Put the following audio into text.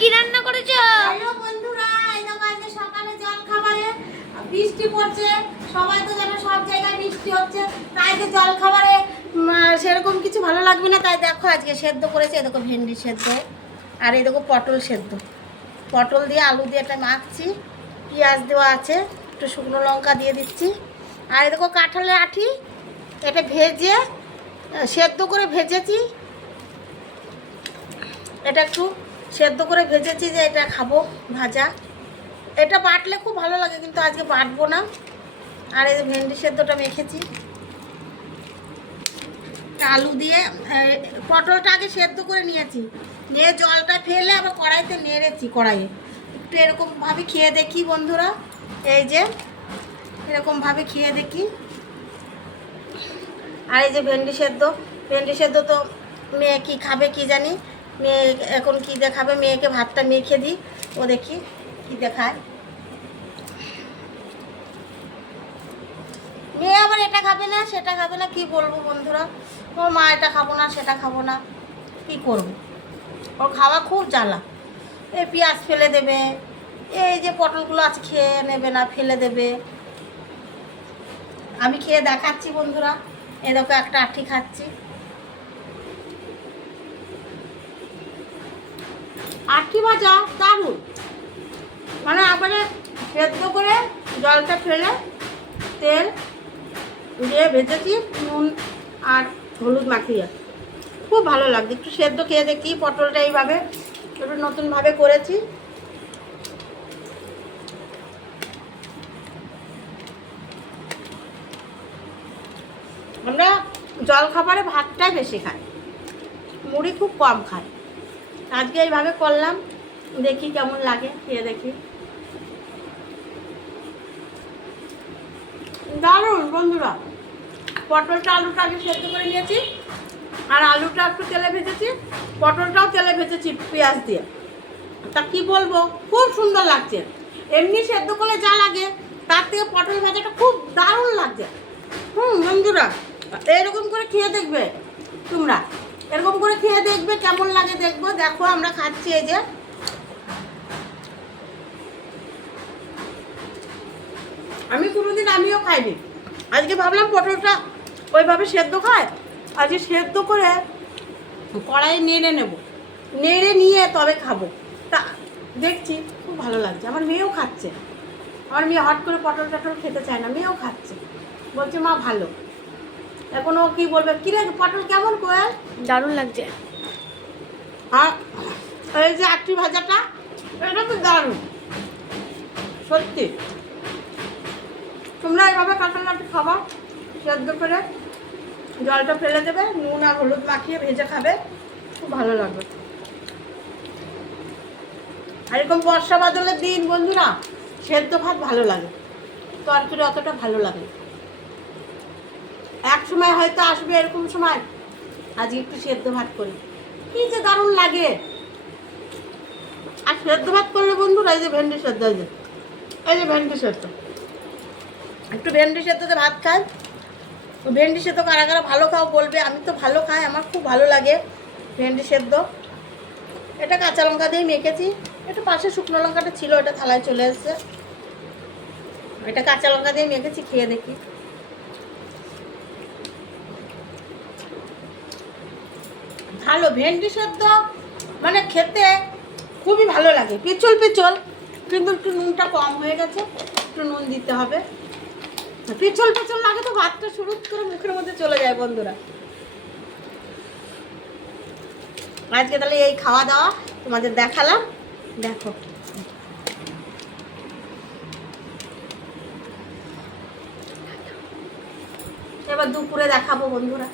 কি রান্না করেছ? হ্যালো বন্ধুরা, এই দেখো সকালে জল খাবারে বৃষ্টি পড়ছে। সবাই তো জানো সব জায়গায় বৃষ্টি হচ্ছে। তাই যে জল খাবারে সেরকম কিছু ভালো লাগবে না। তাই দেখো আজকে সেদ্ধ করেছে, এই দেখো ভেন্ডি সেদ্ধ আর এই দেখো পটল সেদ্ধ। পটল দিয়ে আলু দিয়ে একটা মাখছি, পেঁয়াজ দেওয়া আছে, একটু শুকনো লঙ্কা দিয়ে দিচ্ছি। আর এই দেখো কাঁঠালের আঠি এটা ভেজে সেদ্ধ করে ভেজেছি। এটা একটু সেদ্ধ করে ভেজেছি যে এটা খাব ভাজা। এটা বাটলে খুব ভালো লাগে, কিন্তু আজকে বাটবো না। আর এই ভেন্ডি সেদ্ধটা মেখেছি। আলু দিয়ে পটলটা আগে সেদ্ধ করে নিয়েছি। নিয়ে জলটা ফেলে আবার কড়াইতে নেড়েছি, কড়াইয়ে। একটু এরকমভাবে খেয়ে দেখি বন্ধুরা। এই যে, এরকমভাবে খেয়ে দেখি। আর এই যে ভেন্ডি সেদ্ধ ভেন্ডি সেদ্ধ তো মেয়ে কি খাবে কি জানি। মেয়ে এখন কি দেখাবে? মেয়েকে ভাতটা মেখে দিই। ও দেখি কি দেখায়। মেয়ে আবার এটা খাবে না, সেটা খাবে না, কি বলব বন্ধুরা? ও মা এটা খাব না, সেটা খাব না, কি করব? ওর খাওয়া খুব জ্বালা। এই পেঁয়াজ ফেলে দেবে, এই যে পটলগুলো আজ খেয়ে নেবে না, ফেলে দেবে। আমি খেয়ে দেখাচ্ছি বন্ধুরা। এ দেখো একটা আঠি খাচ্ছি। আঠি ভাজা, দারুণ। মানে একবারে সেদ্ধ করে জলটা ফেলে তেল দিয়ে ভেজেছি, নুন আর হলুদ মাখিয়ে। খুব ভালো লাগছে, একটু সেদ্ধ খেয়ে দেখি পটলটা এইভাবে একটু নতুনভাবে করেছি। আমরা জল খাবারে ভাতটাই বেশি খাই, মুড়ি খুব কম খাই। আজকে এইভাবে করলাম, দেখি কেমন লাগে, খেয়ে দেখি। দারুণ বন্ধুরা, পটলটা আলুটা আগে সেদ্ধ করে নিয়েছি, আর আলুটা একটু তেলে ভেজেছি, পটলটাও তেলে ভেজেছি পেঁয়াজ দিয়ে। তা কি বলব, খুব সুন্দর লাগছে। এমনি সেদ্ধ করলে যা লাগে, তার থেকে পটল ভাজাটা খুব দারুণ লাগছে। হুম, বন্ধুরা এরকম করে খেয়ে দেখবে তোমরা। এরকম করে খেয়ে দেখবে, কেমন লাগে দেখব। দেখো, আমরা খাচ্ছি এই যে। আমি কোনোদিন আমিও খাইনি। আজকে ভাবলাম পটলটা ওইভাবে সেদ্ধ খায় আজকে সেদ্ধ করে কড়াই নেড়ে নেব। নেড়ে নিয়ে তবে খাব। তা, দেখছি, খুব ভালো লাগছে। আমার মেয়েও খাচ্ছে। আমার মেয়ে হট করে পটল টটল খেতে চায় না, মেয়েও খাচ্ছে। বলছে, মা, ভালো। এখন কি বলবে? কিরে পটল কেমন কোয়াল? দারুণ লাগছে। আর এই যে আটটি ভাজাটা এটা তো দারুণ। সত্যি। তোমরা এভাবে কাঁচা লাটি খাবা সেদ্ধ করে জলটা ফেলে দেবে নুন আর হলুদ মাখিয়ে ভেজে খাবে খুব ভালো লাগবে। আর এরকম বর্ষা বাদলের দিন বন্ধুরা সেদ্ধ ভাত ভালো লাগে। তরকারি অতটা ভালো লাগে। এক সময় হয়তো আসবে, এরকম সময়। আজকে একটু সেদ্ধ ভাত করি। কি যে দারুণ লাগে। আর সেদ্ধ ভাত করলে বন্ধুরা, এই যে ভেন্ডি সেদ্ধ, এই যে এই যে ভেন্ডি সেদ্ধ। একটু ভেন্ডি সেদ্ধতে ভাত খাই। ভেন্ডি সেদ্ধ কারা কারা ভালো খাও বলবে, আমি তো ভালো খাই, আমার খুব ভালো লাগে ভেন্ডি সেদ্ধ। এটা কাঁচা লঙ্কা দিয়ে মেখেছি। এটা পাশে শুকনো লঙ্কাটা ছিল এটা থালায় চলে এসেছে। এটা কাঁচা লঙ্কা দিয়ে মেখেছি, খেয়ে দেখি। ভালো, ভেন্ডি সেদ্ধ মানে খেতে খুবই ভালো লাগে। পিছল পিছল কিন্তু একটু নুনটা কম হয়ে গেছে, একটু নুন দিতে হবে। পিছল পিছল লাগে তো ভাতটা শুরু করে মুখের মধ্যে চলে যায় বন্ধুরা। আজকে তাহলে এই খাওয়া দাওয়া তোমাদের দেখালাম। দেখো। এবার দুপুরে দেখাবো বন্ধুরা।